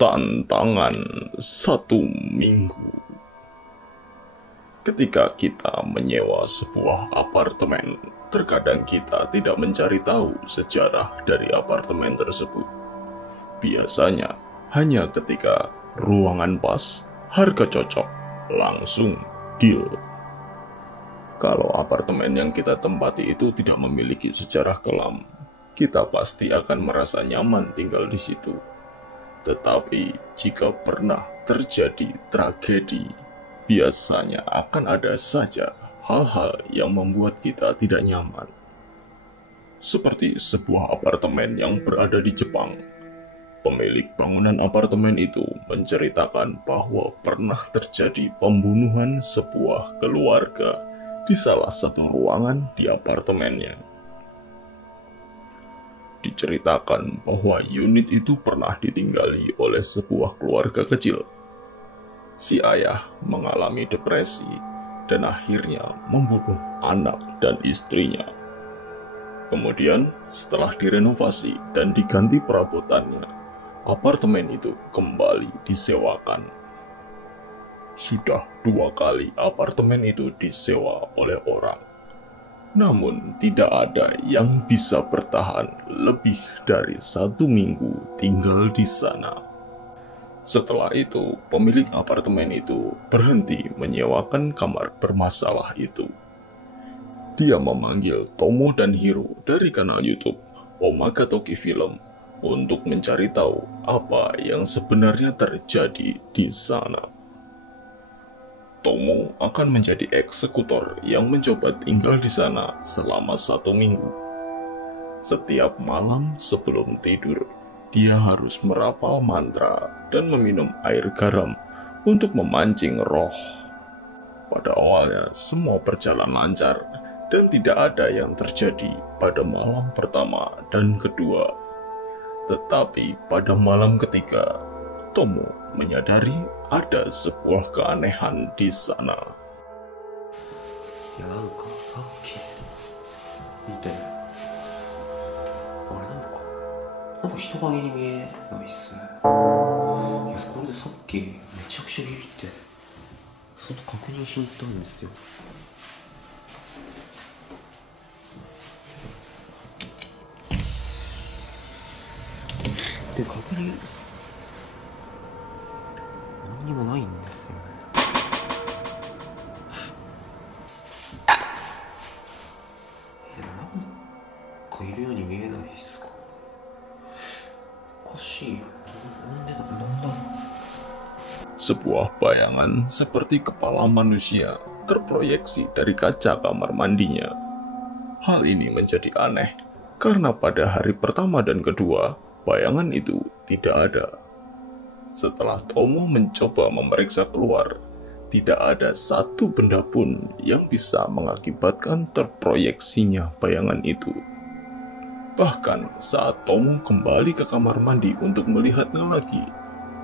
Tantangan 1 minggu. Ketika kita menyewa sebuah apartemen, terkadang kita tidak mencari tahu sejarah dari apartemen tersebut. Biasanya, hanya ketika ruangan pas, harga cocok, langsung deal. Kalau apartemen yang kita tempati itu tidak memiliki sejarah kelam, kita pasti akan merasa nyaman tinggal di situ. Tetapi jika pernah terjadi tragedi, biasanya akan ada saja hal-hal yang membuat kita tidak nyaman. Seperti sebuah apartemen yang berada di Jepang. Pemilik bangunan apartemen itu menceritakan bahwa pernah terjadi pembunuhan sebuah keluarga di salah satu ruangan di apartemennya. Diceritakan bahwa unit itu pernah ditinggali oleh sebuah keluarga kecil. Si ayah mengalami depresi dan akhirnya membunuh anak dan istrinya. Kemudian, setelah direnovasi dan diganti perabotannya, apartemen itu kembali disewakan. Sudah 2 kali apartemen itu disewa oleh orang. Namun tidak ada yang bisa bertahan lebih dari 1 minggu tinggal di sana. Setelah itu, pemilik apartemen itu berhenti menyewakan kamar bermasalah itu. Dia memanggil Tomo dan Hiro dari kanal YouTube Omega Toki Film untuk mencari tahu apa yang sebenarnya terjadi di sana. Tomo akan menjadi eksekutor yang mencoba tinggal di sana selama 1 minggu. Setiap malam sebelum tidur, dia harus merapal mantra dan meminum air garam untuk memancing roh. Pada awalnya semua berjalan lancar dan tidak ada yang terjadi pada malam pertama dan kedua. Tetapi pada malam ketiga, Tomo menyadari ada sebuah keanehan di sana. Ya, さっき見て、あれなんか人影に見えないっすね。いや、これでさっきめちゃくちゃビビって外確認しに行ったんですよ。で、確認何にもないんですよね。なんかいるように見えないですか。おかしいよ。なんだろう。Sebuah bayangan seperti kepala manusia terproyeksi dari kaca kamar mandinya. Hal ini menjadi aneh karena pada hari pertama dan kedua, bayangan itu tidak ada. Setelah Tomo mencoba memeriksa keluar, tidak ada satu benda pun yang bisa mengakibatkan terproyeksinya bayangan itu. Bahkan saat Tomo kembali ke kamar mandi untuk melihatnya lagi,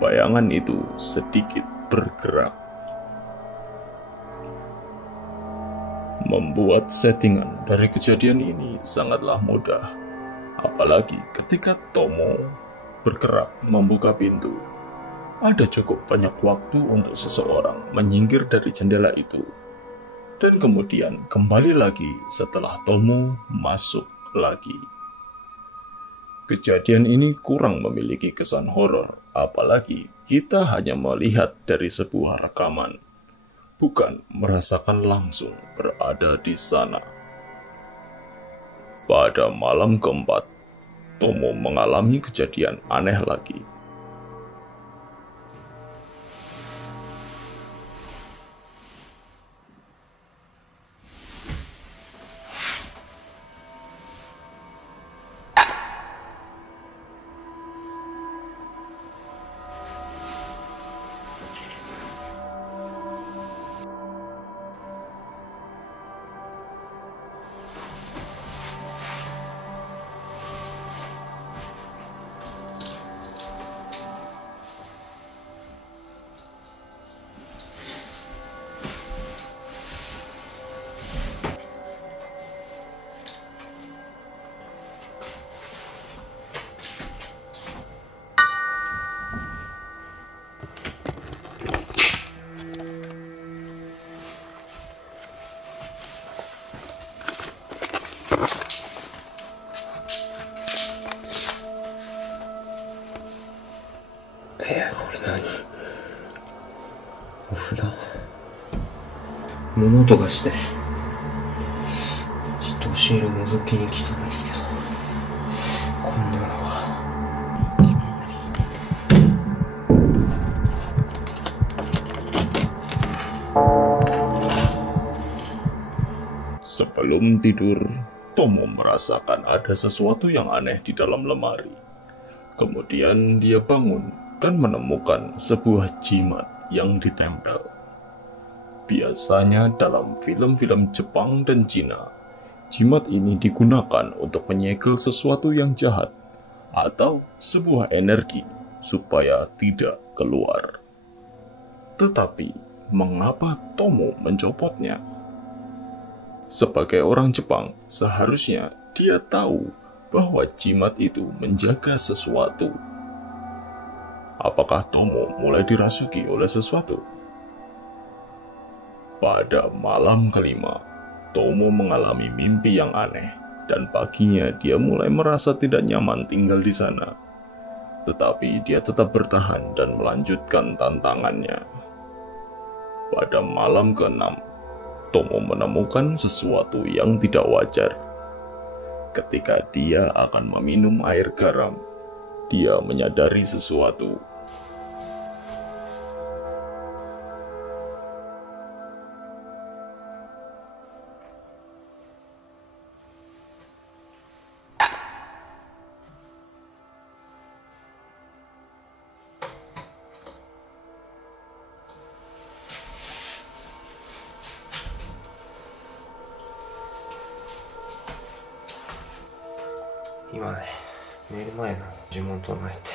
bayangan itu sedikit bergerak. Membuat settingan dari kejadian ini sangatlah mudah, apalagi ketika Tomo bergerak membuka pintu. Ada cukup banyak waktu untuk seseorang menyingkir dari jendela itu, dan kemudian kembali lagi setelah Tomo masuk lagi. Kejadian ini kurang memiliki kesan horor, apalagi kita hanya melihat dari sebuah rekaman, bukan merasakan langsung berada di sana. Pada malam keempat, Tomo mengalami kejadian aneh lagi. 物音がしてちょっと押し入れ覗きに来たんですけど、こんなのが。Sebelum tidur, Tomo merasakan ada sesuatu yang aneh di dalam lemari. Kemudian dia bangun dan menemukan sebuah jimat yang ditempel. Biasanya dalam film-film Jepang dan Cina, jimat ini digunakan untuk menyegel sesuatu yang jahat atau sebuah energi supaya tidak keluar. Tetapi, mengapa Tomo mencopotnya? Sebagai orang Jepang, seharusnya dia tahu bahwa jimat itu menjaga sesuatu. Apakah Tomo mulai dirasuki oleh sesuatu? Pada malam kelima, Tomo mengalami mimpi yang aneh, dan paginya dia mulai merasa tidak nyaman tinggal di sana. Tetapi dia tetap bertahan dan melanjutkan tantangannya. Pada malam ke-6, Tomo menemukan sesuatu yang tidak wajar. Ketika dia akan meminum air garam, dia menyadari sesuatu.今ね、寝る前の呪文唱えて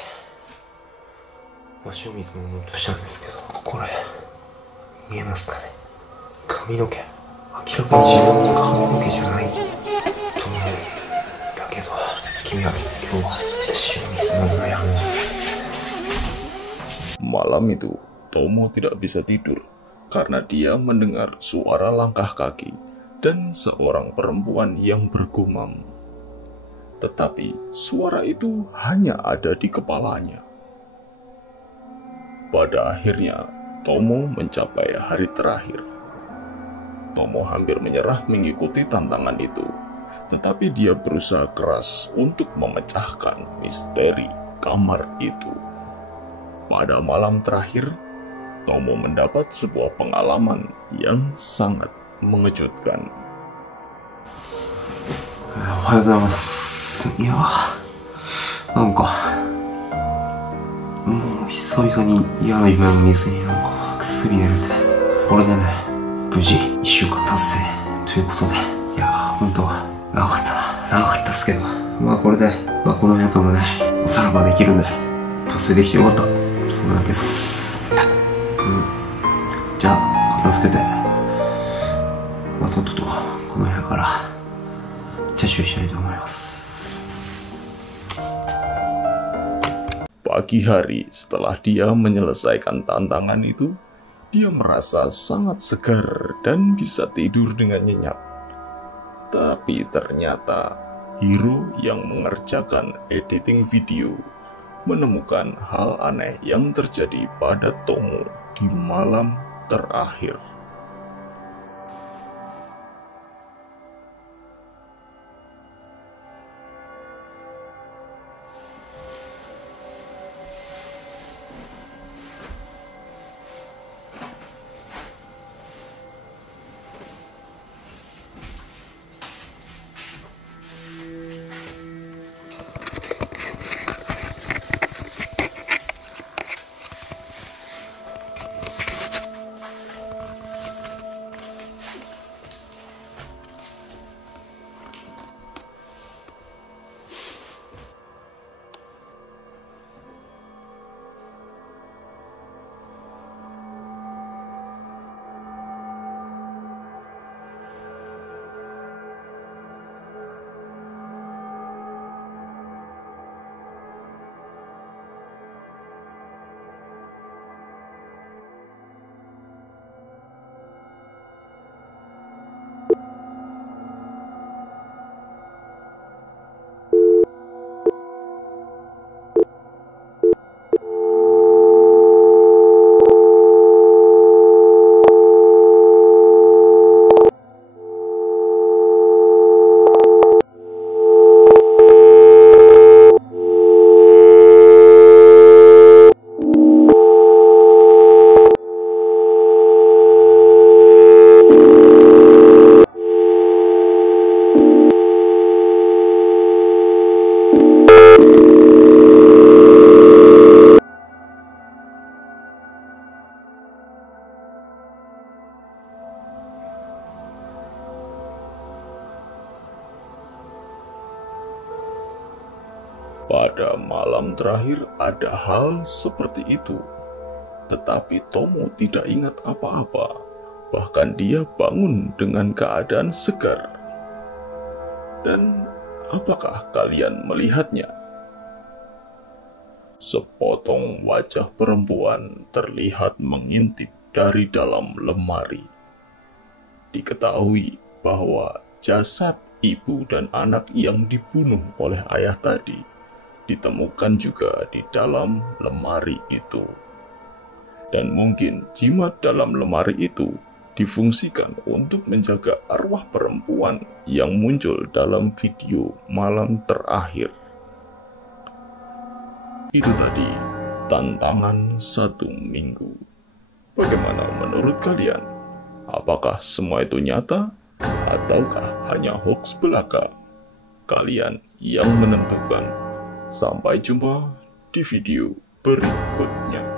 足水飲もうとしたんですけど、これ見えますかね。髪の毛、明らかに自分の髪の毛じゃないと思うんだけど、君は今日は足水飲むのやめよう。 Malam itu, Tomo tidak bisa tidur karena dia mendengar suara langkah kaki dan seorang perempuan yang bergumam. Tetapi suara itu hanya ada di kepalanya. Pada akhirnya, Tomo mencapai hari terakhir. Tomo hampir menyerah mengikuti tantangan itu, tetapi dia berusaha keras untuk memecahkan misteri kamar itu. Pada malam terakhir, Tomo mendapat sebuah pengalaman yang sangat mengejutkan. おはようございます。いやなんかもう久々に嫌な夢を見ずになんかぐっすり寝れて、これでね無事1週間達成ということで、いや本当は長かったっすけど、まあこれで、まあ、この部屋ともねおさらばできるんで達成できてよかった、それだけっす。じゃあ片付けて、まあ、とっととこの部屋から撤収したいと思います。 Pagi hari setelah dia menyelesaikan tantangan itu, dia merasa sangat segar dan bisa tidur dengan nyenyak. Tapi ternyata Hiro yang mengerjakan editing video menemukan hal aneh yang terjadi pada Tomo di malam terakhir. Pada malam terakhir ada hal seperti itu. Tetapi Tomo tidak ingat apa-apa. Bahkan dia bangun dengan keadaan segar. Dan apakah kalian melihatnya? Sepotong wajah perempuan terlihat mengintip dari dalam lemari. Diketahui bahwa jasad ibu dan anak yang dibunuh oleh ayah tadi ditemukan juga di dalam lemari itu. Dan mungkin jimat dalam lemari itu difungsikan untuk menjaga arwah perempuan yang muncul dalam video malam terakhir. Itu tadi tantangan 1 minggu. Bagaimana menurut kalian? Apakah semua itu nyata ataukah hanya hoax belaka? Kalian yang menentukan. Sampai jumpa di video berikutnya.